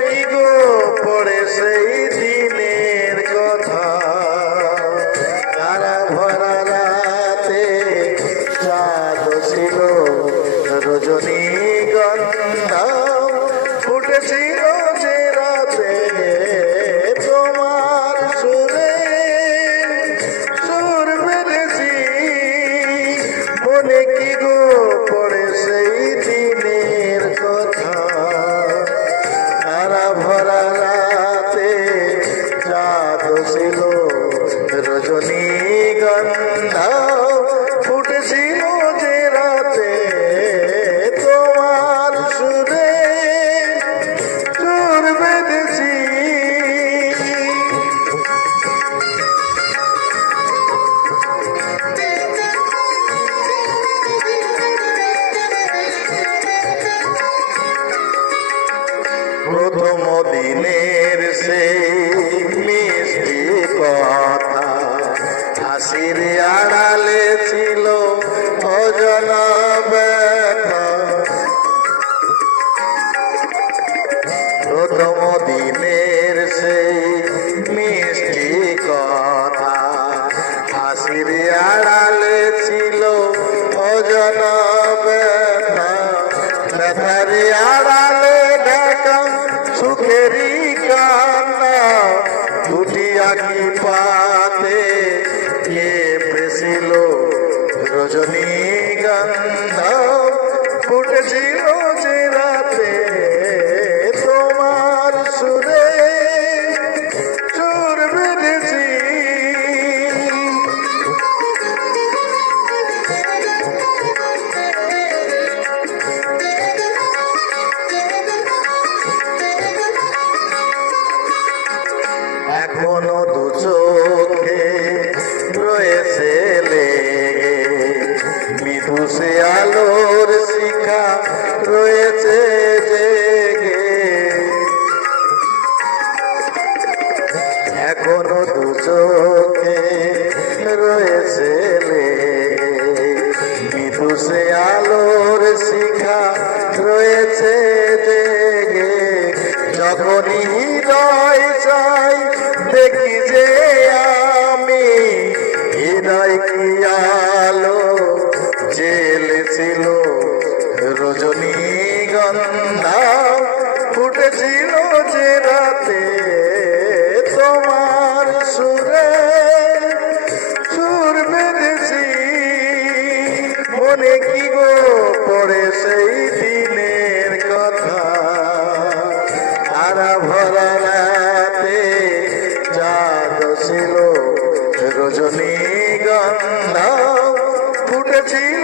Very good. মদিনের সে মিষ্টি কথা। হাসির আড়ালে ছিল অজানা দিনের সে মিষ্টি কথা। হাসির আড়ালে ছিল অজানা ব্যথা। ব্যথার আড়ালে পাতে সে আলোর শিখা রয়েছে জেগে। এখনও দু চোখে রয়েছে মৃদু সে আলোর শিখা রয়েছে জেগে। যখনই হৃদয় চাই, দেখি যে সন্ধ্যা ফুটেছিল যে রাতে তোমার সুরে সুর বেঁধেছি। মনে কি গো পড়ে সেই দিনের কথা? তারা ভরা রাতে চাঁদ ছিল, রজনীগন্ধা ফুটেছিল